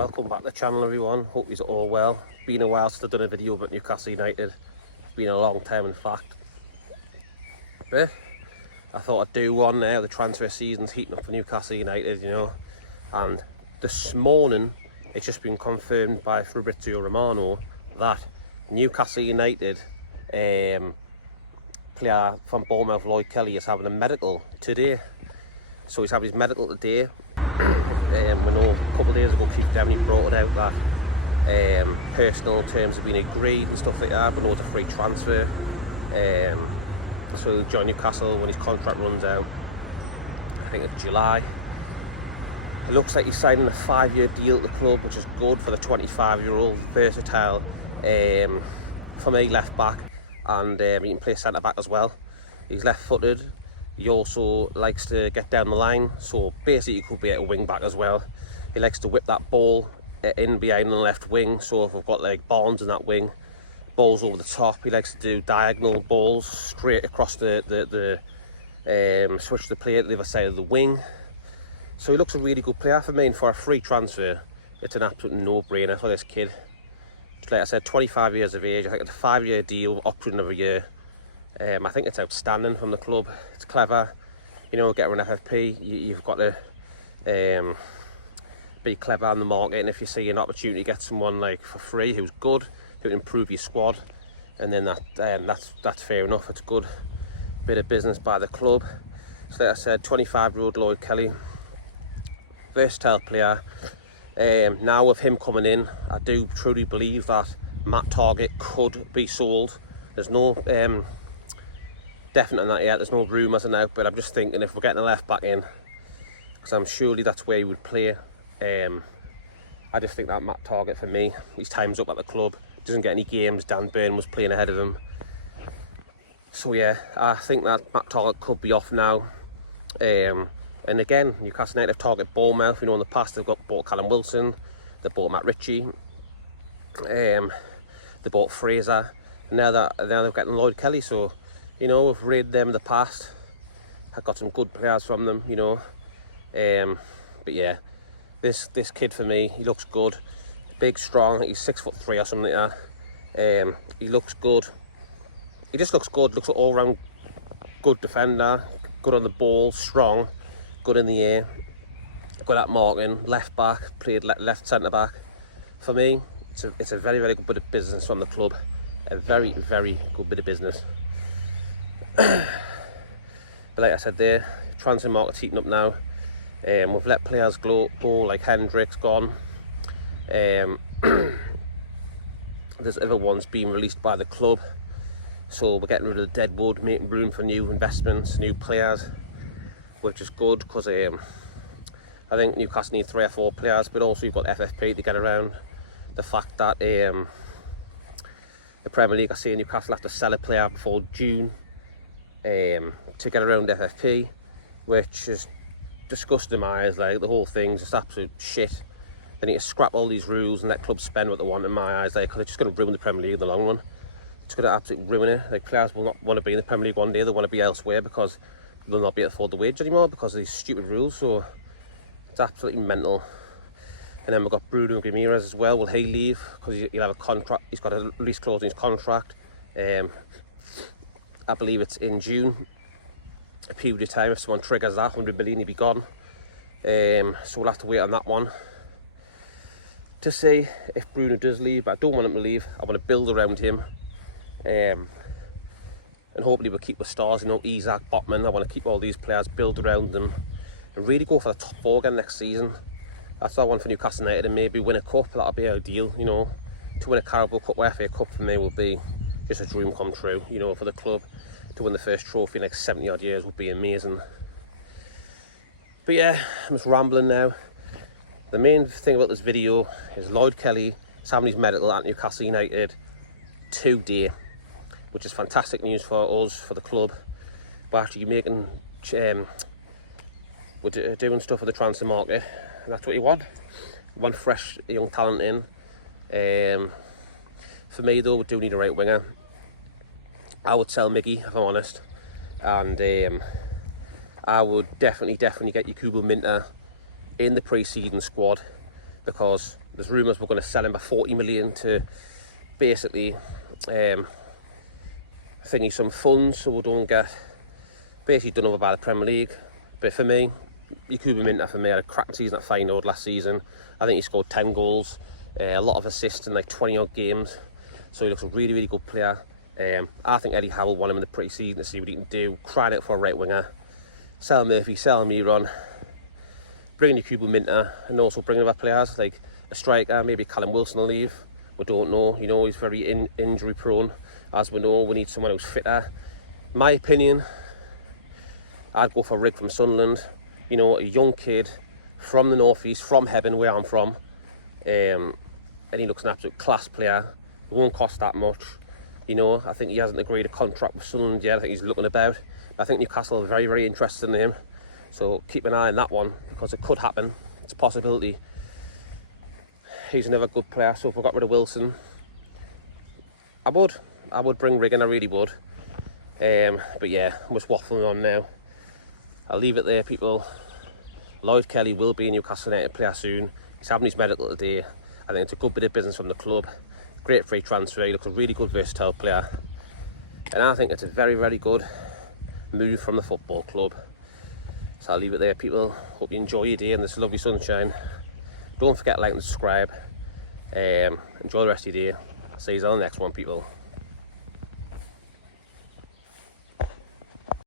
Welcome back to the channel, everyone. Hope you're all well. Been a while since I've done a video about Newcastle United. Been a long time, in fact. But I thought I'd do one now. The transfer season's heating up for Newcastle United, you know. And this morning, it's just been confirmed by Fabrizio Romano that Newcastle United player from Bournemouth, Lloyd Kelly, is having a medical today. So he's having his medical today. We know a couple of days ago Chief Devaney brought it out that personal terms have been agreed and stuff like that, but no, it's a free transfer. So he'll join Newcastle when his contract runs out, I think it's July. It looks like he's signing a 5-year deal at the club, which is good for the 25-year-old, versatile, for me, left back, and he can play centre back as well. He's left footed. He also likes to get down the line, so basically he could be a wing back as well. He likes to whip that ball in behind the left wing, so if we've got like Barnes in that wing, balls over the top, he likes to do diagonal balls straight across the switch the player to the other side of the wing. So he looks a really good player for me, and for a free transfer, it's an absolute no-brainer for this kid. Like I said, 25 years of age, I think it's a 5-year deal, option of a year. I think it's outstanding from the club. It's clever, you know, get an FFP, you've got to be clever on the market, and if you see an opportunity to get someone like for free who's good, who can improve your squad, and then that's fair enough. It's a good bit of business by the club. So like I said, 25-year-old Lloyd Kelly, versatile player. Now with him coming in, I do truly believe that Matt Targett could be sold. There's no definite on that yet, there's no rumours and out, but I'm just thinking if we're getting a left back in, because I'm surely that's where he would play. I just think that Matt Targett, for me, his time's up at the club, doesn't get any games. Dan Burn was playing ahead of him, so yeah, I think that Matt Targett could be off now. And again, Newcastle United have targeted Bournemouth. You know, in the past they've bought Callum Wilson, they bought Matt Ritchie, they bought Fraser, and now they're getting Lloyd Kelly. So, you know, we've raided them in the past. I got some good players from them, you know. But yeah, this kid for me, he looks good, big, strong. He's 6'3" or something like that. He looks good. He just looks good. Looks an all-round good defender, good on the ball, strong, good in the air, good at marking. Left back, played left centre back. For me, it's a very, very good bit of business from the club. A very, very good bit of business. But like I said there, transfer market's heating up now. We've let players go like Hendrick's gone. There's other ones being released by the club. So we're getting rid of the deadwood, making room for new investments, new players, which is good, because I think Newcastle need 3 or 4 players, but also you've got FFP to get around. The fact that the Premier League, I see Newcastle have to sell a player before June to get around FFP, which is disgusting in my eyes. Like, the whole thing's just absolute shit. They need to scrap all these rules and let clubs spend what they want, in my eyes, because it's just going to ruin the Premier League in the long run. It's going to absolutely ruin it. Like, players will not want to be in the Premier League one day, they want to be elsewhere because they'll not be able to afford the wage anymore because of these stupid rules. So it's absolutely mental. And then we've got Bruno Ramirez as well. Will he leave? Because he'll have a contract. He's got a release clause in his contract. I believe it's in June. A period of time, if someone triggers that, 100 million, he'll be gone. So we'll have to wait on that one to see if Bruno does leave. But I don't want him to leave. I want to build around him. And hopefully we'll keep the stars, you know, Isaac, Botman. I want to keep all these players, build around them, and really go for the top 4 again next season. That's what I want for Newcastle United, and maybe win a cup. That'll be ideal, you know. To win a Carabao Cup or FA Cup for me will be just a dream come true, you know, for the club. To win the first trophy in like 70 odd years would be amazing. But yeah, I'm just rambling now. The main thing about this video is Lloyd Kelly is having his medical at Newcastle United today, which is fantastic news for us, for the club. We're actually making, we're doing stuff for the transfer market, and that's what you want. You want fresh young talent in. For me though, we do need a right winger. I would sell Miggy, if I'm honest, and I would definitely get Yakubu Minta in the pre-season squad, because there's rumours we're going to sell him for 40 million to basically thingy some funds so we don't get basically done over by the Premier League. But for me, Yakubu Minta for me had a cracking season at Feyenoord last season. I think he scored 10 goals, a lot of assists in like 20 odd games, so he looks a really, really good player. I think Eddie Howe will want him in the pre-season to see what he can do, crying out for a right winger. Sell Murphy, sell Miron, bring in Yakubu Minta, and also bring in other players like a striker. Maybe Callum Wilson will leave, we don't know. You know, he's very injury prone, as we know. We need someone who's fitter. My opinion, I'd go for Rig from Sunderland. You know, a young kid from the northeast, from Hebburn, where I'm from, and he looks an absolute class player. It won't cost that much. You know, I think he hasn't agreed a contract with Sunderland yet. I think he's looking about. I think Newcastle are very, very interested in him. So keep an eye on that one, because it could happen. It's a possibility. He's another good player. So if we got rid of Wilson, I would bring Rig in, I really would. But yeah, I'm just waffling on now. I'll leave it there, people. Lloyd Kelly will be a Newcastle United player soon. He's having his medical today. I think it's a good bit of business from the club. Great free transfer. He looks a really good, versatile player. And I think it's a very, very good move from the football club. So I'll leave it there, people. Hope you enjoy your day in this lovely sunshine. Don't forget to like and subscribe. Enjoy the rest of your day. I'll see you on the next one, people.